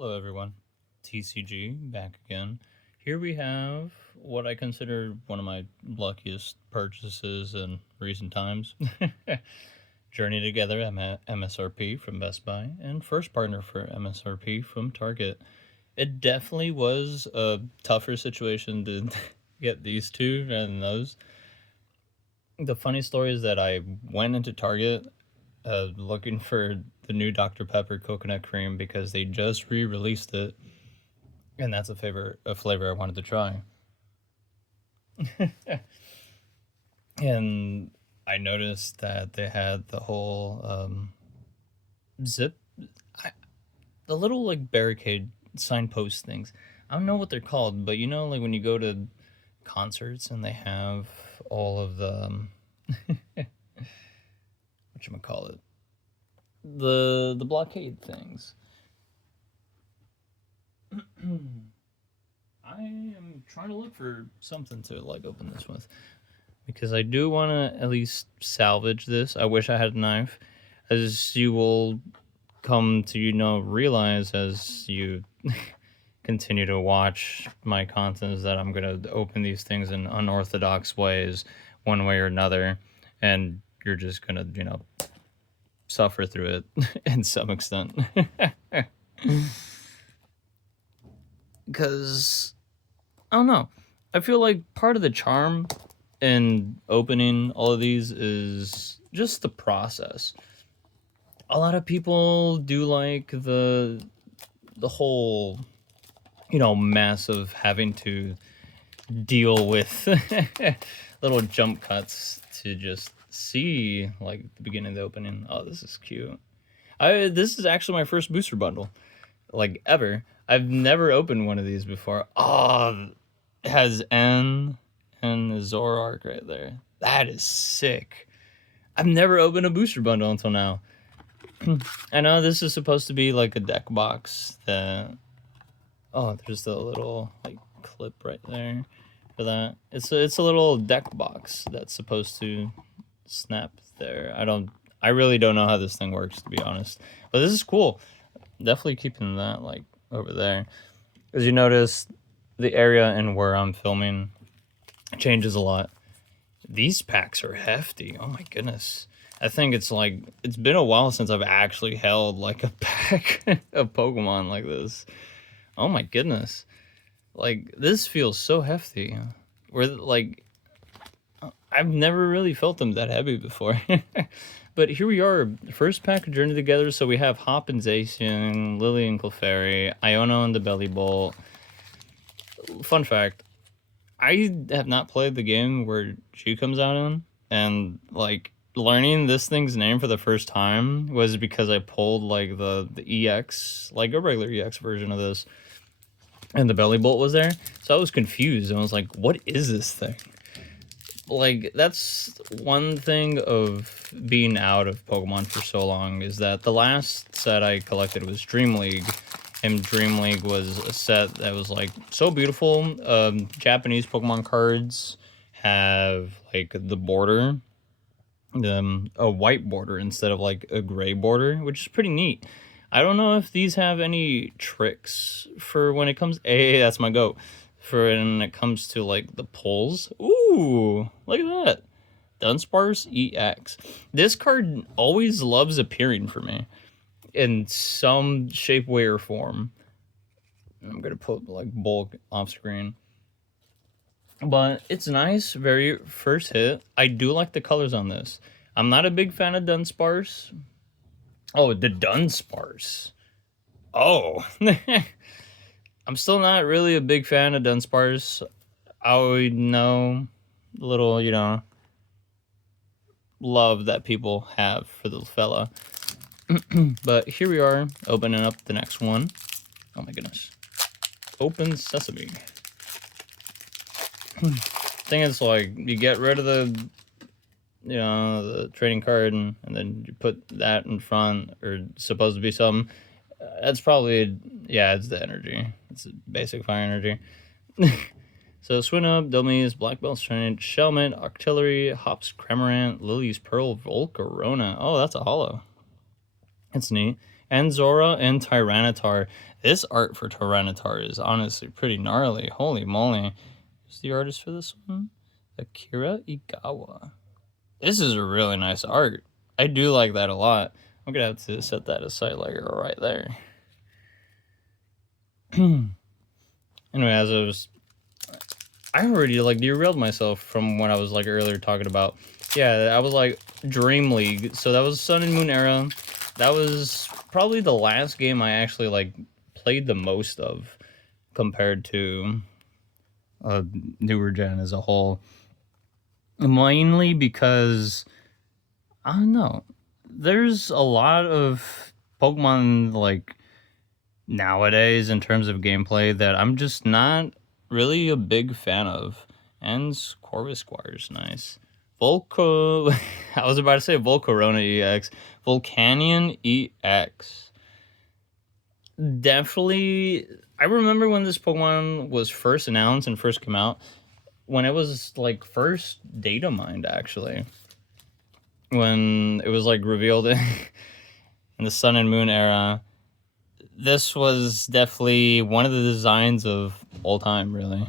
Hello, everyone. TCG back again. Here we have what I consider one of my luckiest purchases in recent times. Journey Together MSRP from Best Buy and First Partner for MSRP from Target. It definitely was a tougher situation to get these two than those. The funny story is that I went into Target looking for the new Dr. Pepper coconut cream because they just re-released it, and that's a flavor I wanted to try. And I noticed that they had the whole zip, I, the little like barricade signpost things. I don't know what they're called, but like when you go to concerts and they have all of the what you call it, the blockade things. I am trying to look for something to like open this with because I do want to at least salvage this. I wish I had a knife, as you will come to realize as you continue to watch my content is that I'm gonna open these things in unorthodox ways, one way or another, and you're just gonna suffer through it in some extent. Because I don't know. I feel like part of the charm in opening all of these is just the process. A lot of people do like the whole mess of having to deal with little jump cuts to just see like the beginning of the opening. Oh, this is cute. This is actually my first booster bundle, like ever. I've never opened one of these before. Oh, it has N and the Zoroark right there. That is sick. I've never opened a booster bundle until now. I know this is supposed to be like a deck box that... Oh, there's the little like clip right there for that. It's a little deck box that's supposed to snap there. I really don't know how this thing works, to be honest. But this is cool. Definitely keeping that like over there. As you notice, the area and where I'm filming changes a lot. These packs are hefty. Oh my goodness. I think it's been a while since I've actually held like a pack of Pokemon like this. Oh my goodness. Like, this feels so hefty. Where like I've never really felt them that heavy before. But here we are, first pack of Journey Together. So we have Hop and Zacian, Lily and Clefairy, Iono and the Bellibolt. Fun fact, I have not played the game where she comes out in, and like learning this thing's name for the first time was because I pulled like the EX, like a regular EX version of this, and the Bellibolt was there. So I was confused and I was like, what is this thing? Like, that's one thing of being out of Pokemon for so long, is that the last set I collected was Dream League, and Dream League was a set that was like so beautiful. Japanese Pokemon cards have like the border, a white border instead of like a gray border, which is pretty neat. I don't know if these have any tricks for when it comes... Hey, that's my goat. For when it comes to like the pulls. Ooh, look at that. Dunsparce EX. This card always loves appearing for me in some shape, way, or form. I'm gonna put like bulk off screen. But it's nice, very first hit. I do like the colors on this. I'm not a big fan of Dunsparce. Oh, the Dunsparce. Oh. I'm still not really a big fan of Dunsparce. I know the little, love that people have for the fella. But here we are, opening up the next one. Oh my goodness. Open sesame. Thing is, like, you get rid of the trading card, and then you put that in front, or supposed to be something. That's probably, yeah, it's the energy. It's a basic fire energy. So Swinub, Dilmies, Black Belt Strength, Shelmet, Octillery, Hops, Cramorant, Lily's Pearl, Volcarona. Oh, that's a holo. It's neat. And Zora and Tyranitar. This art for Tyranitar is honestly pretty gnarly. Holy moly. Who's the artist for this one? Akira Igawa. This is a really nice art. I do like that a lot. I'm gonna have to set that aside like right there. Anyway, I already like derailed myself from what I was like earlier talking about. Yeah, I was like Dream League. So that was Sun and Moon era. That was probably the last game I actually like played the most of compared to newer gen as a whole. Mainly because I don't know. There's a lot of Pokemon like nowadays in terms of gameplay that I'm just not really a big fan of. And Corvisquire's nice. Volco I was about to say Volcarona EX. Volcanion EX. Definitely I remember when this Pokemon was first announced and first came out. When it was like first data mined actually. When it was like revealed in the Sun and Moon era. This was definitely one of the designs of all time, really.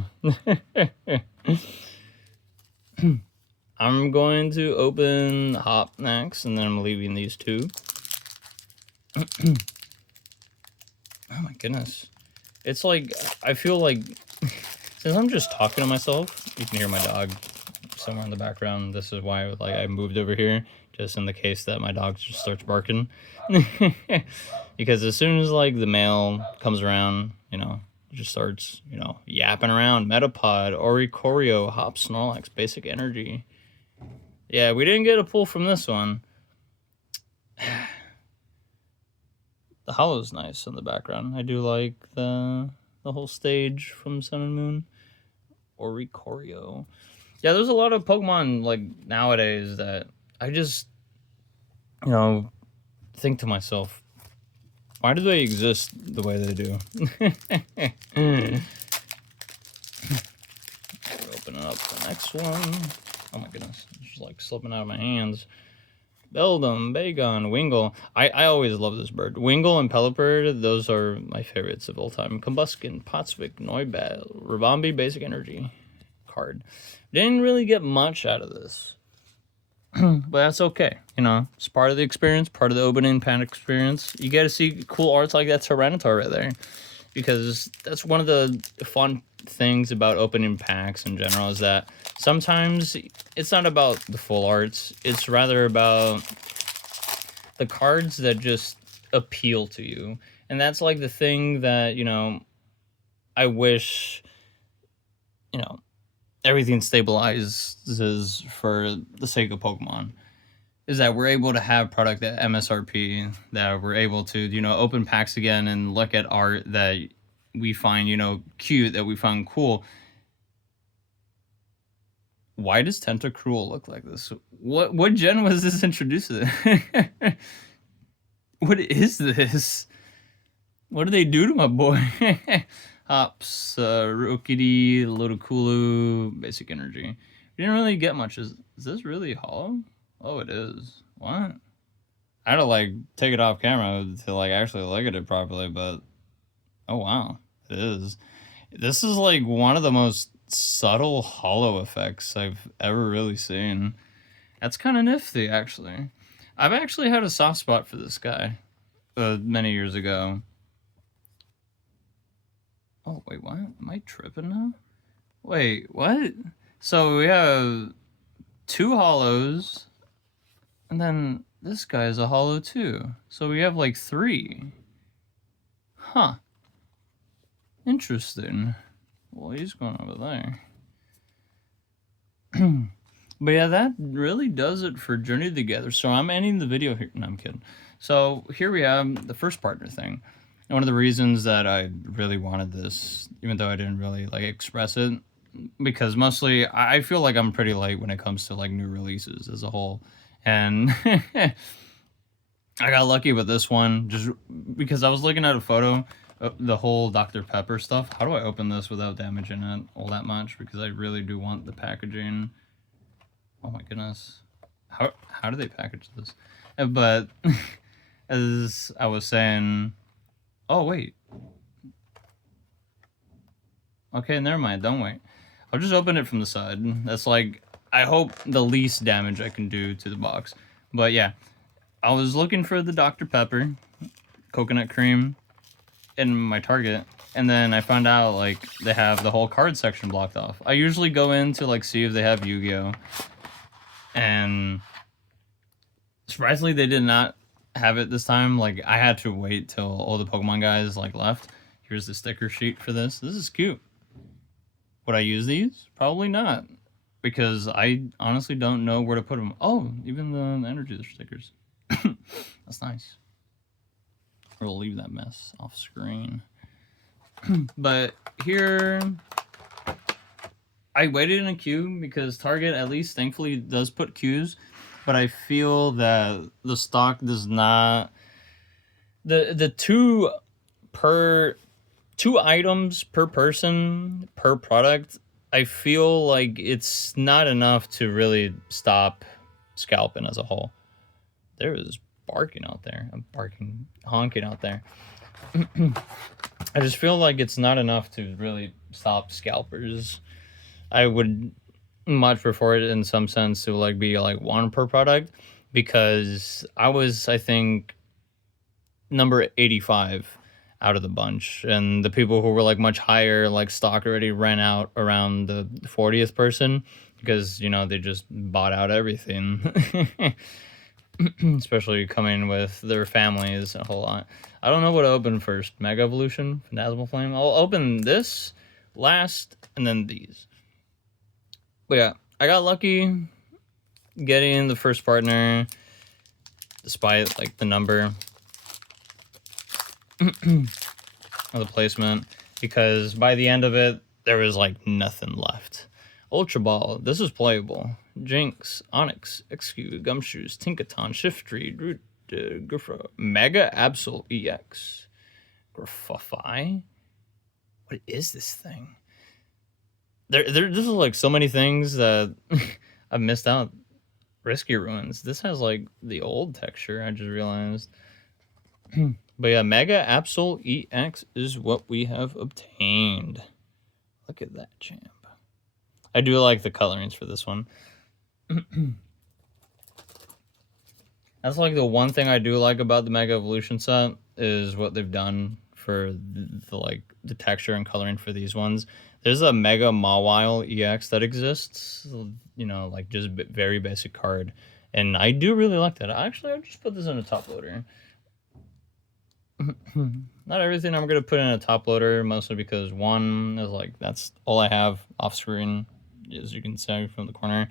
I'm going to open Hop next, and then I'm leaving these two. Oh my goodness. It's like, I feel like, since I'm just talking to myself, you can hear my dog somewhere in the background. This is why like I moved over here, just in the case that my dog just starts barking. Because as soon as like the mail comes around, you know, it just starts, you know, yapping around. Metapod, Oricorio, Hop, Snorlax, Basic Energy. Yeah, we didn't get a pull from this one. The hollow's nice in the background. I do like the whole stage from Sun and Moon. Oricorio. Yeah, there's a lot of Pokemon like nowadays that I just, you know, think to myself, why do they exist the way they do? We're opening up the next one. Oh my goodness, it's just like slipping out of my hands. Beldum, Bagon, Wingull. I always love this bird. Wingull and Pelipper, those are my favorites of all time. Combuskin, Potswick, Noibat, Rabombi, Basic Energy card. Didn't really get much out of this. But that's okay. You know, it's part of the experience, part of the opening pack experience. You get to see cool arts like that Tyranitar right there. Because that's one of the fun things about opening packs in general is that sometimes it's not about the full arts. It's rather about the cards that just appeal to you. And that's like the thing that, you know, I wish, you know, everything stabilizes for the sake of Pokemon. Is that we're able to have product at MSRP, that we're able to, you know, open packs again and look at art that we find, you know, cute, that we find cool. Why does Tentacruel look like this? What gen was this introduced to? What is this? What do they do to my boy? Hops, Rokidi, Ludicolo, Basic Energy. We didn't really get much. Is this really hollow? Oh, it is. What? I had to like take it off camera to like actually look at it properly, but oh wow, it is. This is like one of the most subtle hollow effects I've ever really seen. That's kind of nifty, actually. I've actually had a soft spot for this guy many years ago. Oh, wait, what? Am I tripping now? Wait, what? So we have 2 hollows, and then this guy is a hollow too. So we have like 3. Huh. Interesting. Well, he's going over there. But yeah, that really does it for Journey Together. So I'm ending the video here. No, I'm kidding. So here we have the first partner thing. And one of the reasons that I really wanted this, even though I didn't really like express it, because mostly I feel like I'm pretty late when it comes to like new releases as a whole. And I got lucky with this one just because I was looking at a photo, the whole Dr. Pepper stuff. How do I open this without damaging it all that much? Because I really do want the packaging. Oh my goodness. How do they package this? But as I was saying, oh wait, Okay, never mind. Don't wait. I'll just open it from the side. That's like, I hope the least damage I can do to the box. But yeah, I was looking for the Dr. Pepper coconut cream in my Target, and then I found out like they have the whole card section blocked off. I usually go in to like see if they have Yu-Gi-Oh, and surprisingly they did not have it this time. Like I had to wait till all the Pokemon guys like left. Here's the sticker sheet for this. This is cute. Would I use these? Probably not, because I honestly don't know where to put them. Oh, even the energy stickers. That's nice. We'll leave that mess off screen. But here, I waited in a queue because Target at least thankfully does put queues, but I feel that the stock does not. The two items per person per product, I feel like it's not enough to really stop scalping as a whole. There is barking out there. I'm barking, honking out there. I just feel like it's not enough to really stop scalpers. I would much prefer it in some sense to like be like one per product, because I think number 85 out of the bunch, and the people who were like much higher like stock already ran out around the 40th person, because you know they just bought out everything. Especially coming with their families a whole lot. I don't know what to open first. Mega Evolution, Phantasmal Flame. I'll open this last and then these. But yeah, I got lucky getting the first partner despite like the number of the placement, because by the end of it there was like nothing left. Ultra Ball, this is playable. Jinx, Onyx, XQ, Gumshoes, Tinkaton, Shiftry, Root, Griffo, Mega Absol EX, Griffi. What is this thing? There's like so many things that I've missed out. Risky Ruins. This has like the old texture, I just realized. But yeah, Mega Absol EX is what we have obtained. Look at that, champ. I do like the colorings for this one. That's like the one thing I do like about the Mega Evolution set is what they've done for the texture and coloring for these ones. There's a Mega Mawile EX that exists, you know, like just very basic card, and I do really like that. Actually, I'll just put this in a top loader. Not everything I'm gonna put in a top loader, mostly because one is like that's all I have off screen, as you can see from the corner,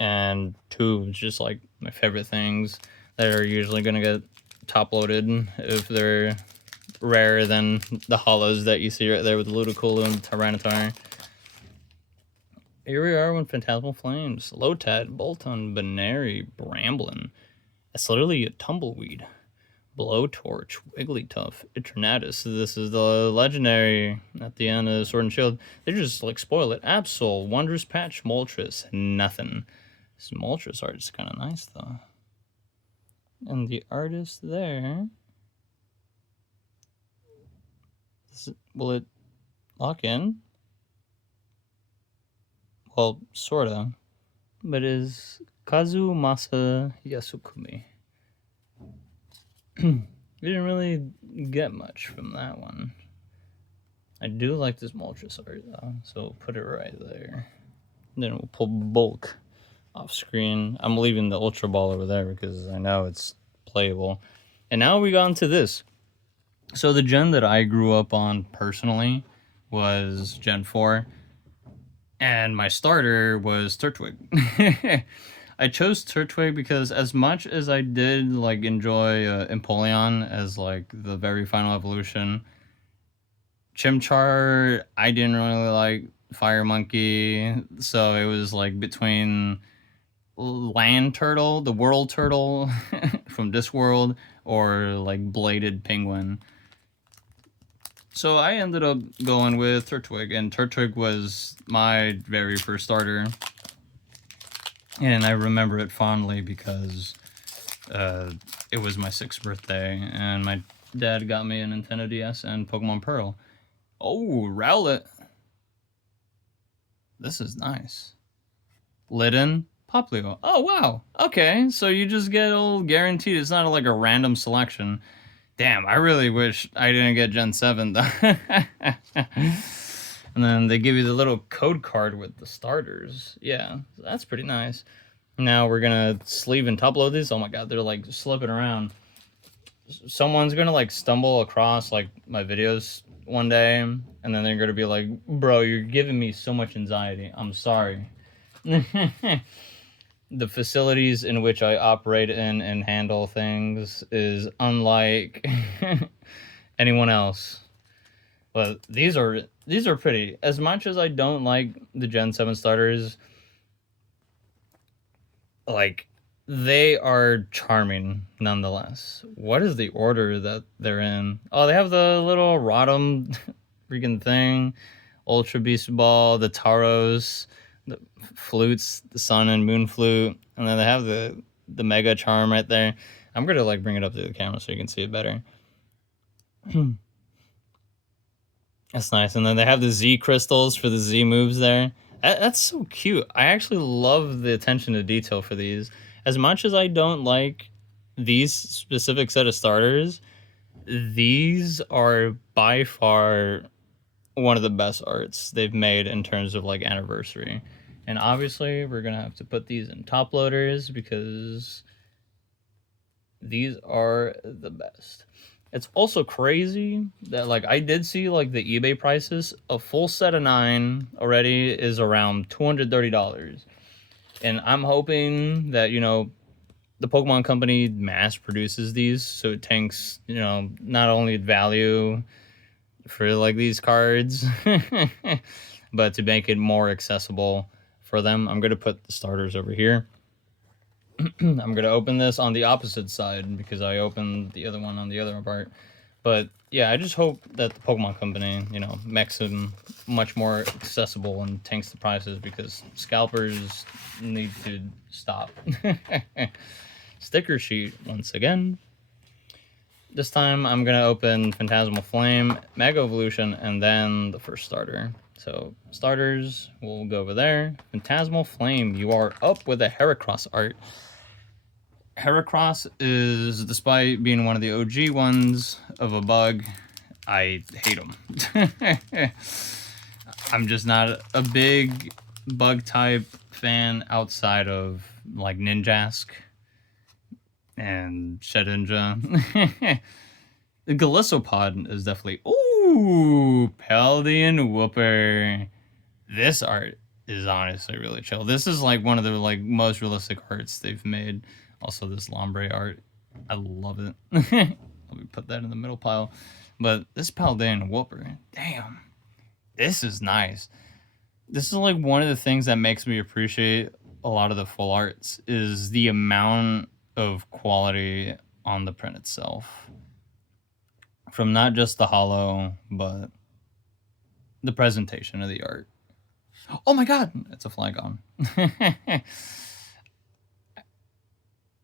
and two is just like my favorite things that are usually gonna get top loaded if they're rarer than the hollows that you see right there with the Ludicolo and Tyranitar. Here we are with Phantasmal Flames, Lotad, Bolton, Baneri, Bramblin. That's literally a Tumbleweed. Blowtorch, Wigglytuff, Eternatus. This is the legendary at the end of Sword and Shield. They just like spoil it. Absol, Wondrous Patch, Moltres, nothing. This Moltres art is kind of nice though. And the artist there. Will it lock in? Well, sorta. But it is Kazumasa Yasukuni. We didn't really get much from that one. I do like this Moltres art though, so we'll put it right there. Then we'll pull Bulk off screen. I'm leaving the Ultra Ball over there because I know it's playable. And now we got into this. So the gen that I grew up on personally was Gen 4. And my starter was Turtwig. I chose Turtwig because as much as I did like enjoy Empoleon as like the very final evolution, Chimchar I didn't really like, Fire Monkey, so it was like between Land Turtle, the World Turtle from Discworld, or like Bladed Penguin. So I ended up going with Turtwig, and Turtwig was my very first starter. And I remember it fondly because it was my 6th birthday, and my dad got me a Nintendo DS and Pokemon Pearl. Oh, Rowlet. This is nice. Litten, Poplio. Oh, wow. Okay, so you just get all guaranteed. It's not like a random selection. Damn, I really wish I didn't get Gen 7, though. And then they give you the little code card with the starters. Yeah, that's pretty nice. Now we're gonna sleeve and top load these. Oh my god, they're like slipping around. Someone's gonna like stumble across like my videos one day, and then they're gonna be like, bro, you're giving me so much anxiety. I'm sorry. The facilities in which I operate in and handle things is unlike anyone else. But these are pretty. As much as I don't like the Gen 7 starters, like they are charming nonetheless. What is the order that they're in? Oh, they have the little Rotom freaking thing, Ultra Beast Ball, the Tauros, the flutes, the Sun and Moon flute, and then they have the Mega Charm right there. I'm gonna like bring it up to the camera so you can see it better. That's nice. And then they have the Z crystals for the Z moves there. That's so cute. I actually love the attention to detail for these. As much as I don't like these specific set of starters, these are by far one of the best arts they've made in terms of like anniversary. And obviously we're gonna have to put these in top loaders because these are the best. It's also crazy that like I did see like the eBay prices. A full set of 9 already is around $230. And I'm hoping that, you know, the Pokemon Company mass produces these, so it tanks, you know, not only value for like these cards, but to make it more accessible for them. I'm gonna put the starters over here. I'm gonna open this on the opposite side because I opened the other one on the other part. But yeah, I just hope that the Pokemon Company, you know, makes them much more accessible and tanks the prices because scalpers need to stop. Sticker sheet once again. This time I'm gonna open Phantasmal Flame, Mega Evolution, and then the first starter. So starters will go over there. Phantasmal Flame, you are up with a Heracross art. Heracross is, despite being one of the OG ones of a bug, I hate him. I'm just not a big bug type fan outside of like Ninjask and Shedinja. The Galissopod is definitely... Ooh, Paldean Whooper. This art is honestly really chill. This is like one of the like most realistic arts they've made. Also, this Lombre art, I love it. Let me put that in the middle pile. But this Paldean Whooper, damn, this is nice. This is like one of the things that makes me appreciate a lot of the full arts is the amount of quality on the print itself. From not just the holo, but the presentation of the art. Oh my god, it's a Flygon.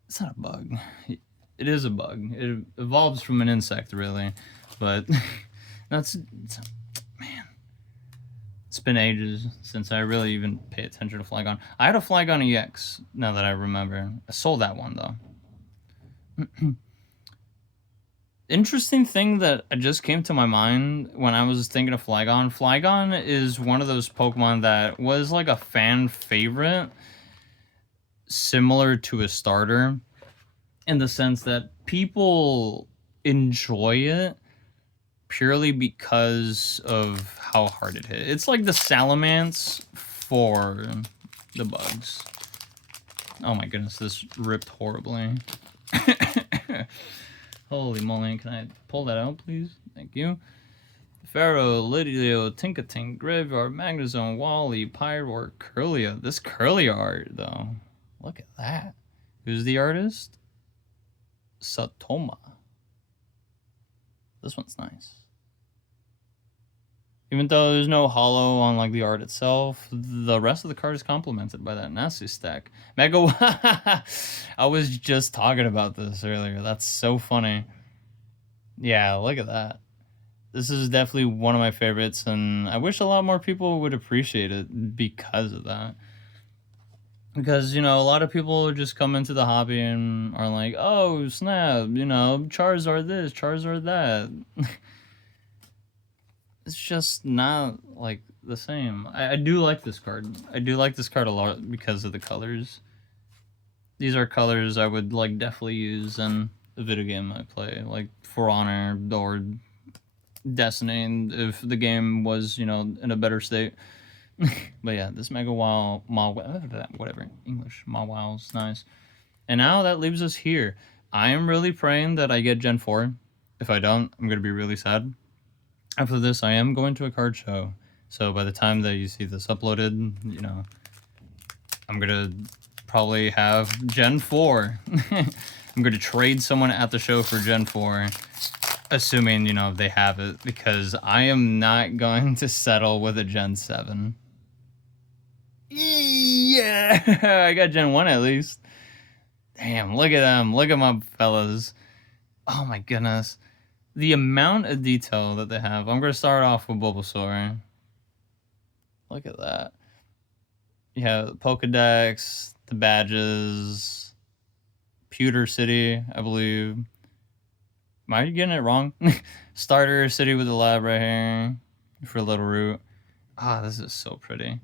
It's not a bug. It is a bug. It evolves from an insect, really. But that's... Man. It's been ages since I really even pay attention to Flygon. I had a Flygon EX, now that I remember. I sold that one, though. Interesting thing that just came to my mind when I was thinking of Flygon. Flygon is one of those Pokemon that was like a fan favorite, similar to a starter, in the sense that people enjoy it purely because of how hard it hit. It's like the Salamence for the bugs. Oh my goodness, this ripped horribly. Holy moly, can I pull that out, please? Thank you. Pharaoh, Lidio, Tinkatink, Graveyard, Magnezone, Wally, Pyroar, Kirlia. This Kirlia art, though. Look at that. Who's the artist? Satoma. This one's nice. Even though there's no holo on like the art itself, the rest of the card is complemented by that nasty stack. Mega... I was just talking about this earlier. That's so funny. Yeah, look at that. This is definitely one of my favorites, and I wish a lot more people would appreciate it because of that. Because, a lot of people just come into the hobby and are like, oh, snap, Charizard this, Charizard that. It's just not, like, the same. I do like this card. I do like this card a lot because of the colors. These are colors I would, like, definitely use in a video game I play, like For Honor or Destiny, if the game was, in a better state. But yeah, this Mega Wow, whatever, English, Mawow's nice. And now that leaves us here. I am really praying that I get Gen 4. If I don't, I'm going to be really sad. After this, I am going to a card show. So by the time that you see this uploaded, I'm going to probably have Gen 4. I'm going to trade someone at the show for Gen 4. Assuming, they have it. Because I am not going to settle with a Gen 7. Yeah! I got Gen 1 at least. Damn, look at them. Look at my fellas. Oh my goodness. The amount of detail that they have. I'm going to start off with Bulbasaur. Look at that. Yeah, the Pokedex, the badges, Pewter City, I believe. Am I getting it wrong? Starter City with the lab right here for Little Root. This is so pretty.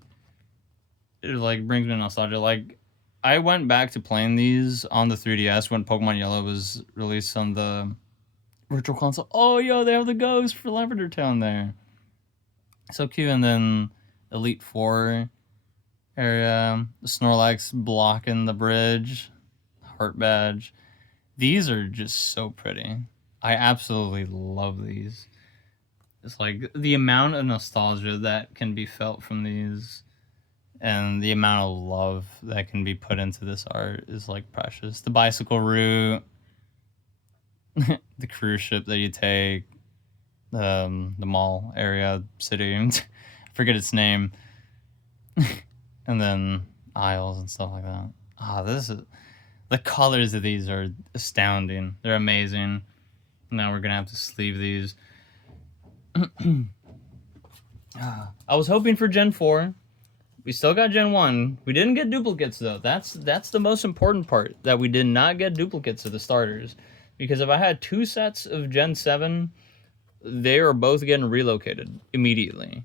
It, like, brings me nostalgia. Like, I went back to playing these on the 3DS when Pokemon Yellow was released on the Virtual Console. Oh, yo, they have the ghost for Lavender Town there. So cute. And then Elite Four area. The Snorlax blocking the bridge. Heart badge. These are just so pretty. I absolutely love these. It's like the amount of nostalgia that can be felt from these and the amount of love that can be put into this art is like precious. The bicycle route, the cruise ship that you take, the mall area, city, I forget its name, and then aisles and stuff like that. This is, the colors of these are astounding. They're amazing. Now we're gonna have to sleeve these. I was hoping for Gen 4. We still got Gen 1. We didn't get duplicates, though. That's the most important part, that we did not get duplicates of the starters. Because if I had 2 sets of Gen 7, they are both getting relocated immediately.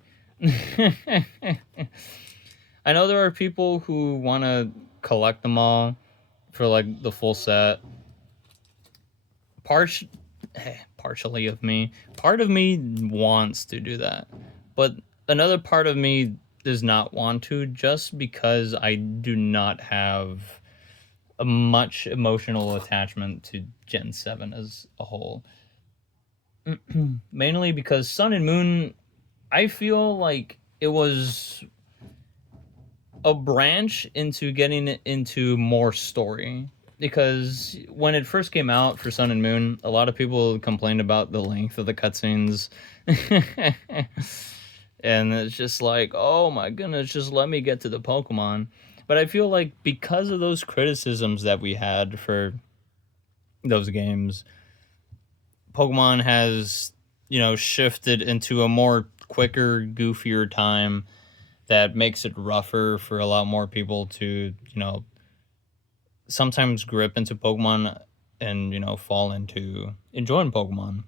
I know there are people who want to collect them all for, like, the full set. Partially of me. Part of me wants to do that. But another part of me does not want to, just because I do not have a much emotional attachment to Gen 7 as a whole. Mainly because Sun and Moon, I feel like it was a branch into getting into more story. Because when it first came out for Sun and Moon, a lot of people complained about the length of the cutscenes. And it's just like, oh my goodness, just let me get to the Pokemon. But I feel like because of those criticisms that we had for those games, Pokemon has, shifted into a more quicker, goofier time that makes it rougher for a lot more people to, sometimes grip into Pokemon and, fall into enjoying Pokemon.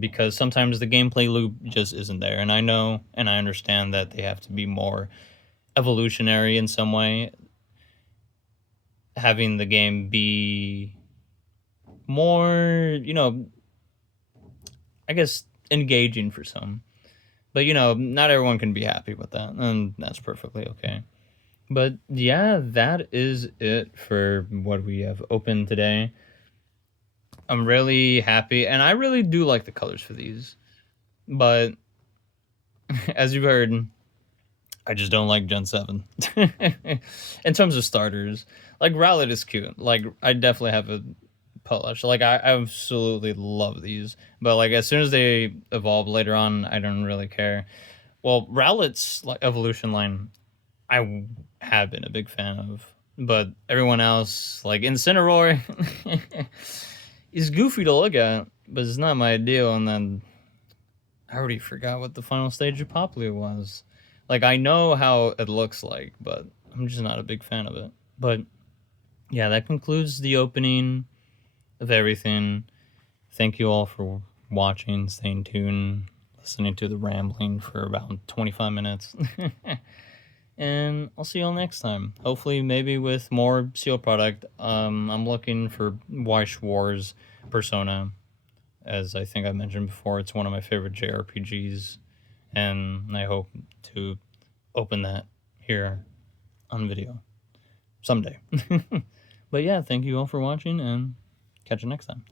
Because sometimes the gameplay loop just isn't there. And I know and I understand that they have to be more evolutionary in some way. Having the game be more, I guess, engaging for some. But, not everyone can be happy with that. And that's perfectly okay. But yeah, that is it for what we have opened today. I'm really happy, and I really do like the colors for these. But as you've heard, I just don't like Gen 7. In terms of starters, like Rowlet is cute. Like, I definitely have a plush. Like, I absolutely love these. But like, as soon as they evolve later on, I don't really care. Well, Rowlet's like evolution line, I have been a big fan of. But everyone else, like Incineroar, is goofy to look at, but it's not my deal. And then I already forgot what the final stage of Popplio was. Like, I know how it looks like, but I'm just not a big fan of it. But yeah, that concludes the opening of everything. Thank you all for watching, staying tuned, listening to the rambling for about 25 minutes. And I'll see you all next time. Hopefully, maybe with more Seal product. I'm looking for Weiss Wars Persona. As I think I mentioned before, it's one of my favorite JRPGs. And I hope to open that here on video someday. But yeah, thank you all for watching, and catch you next time.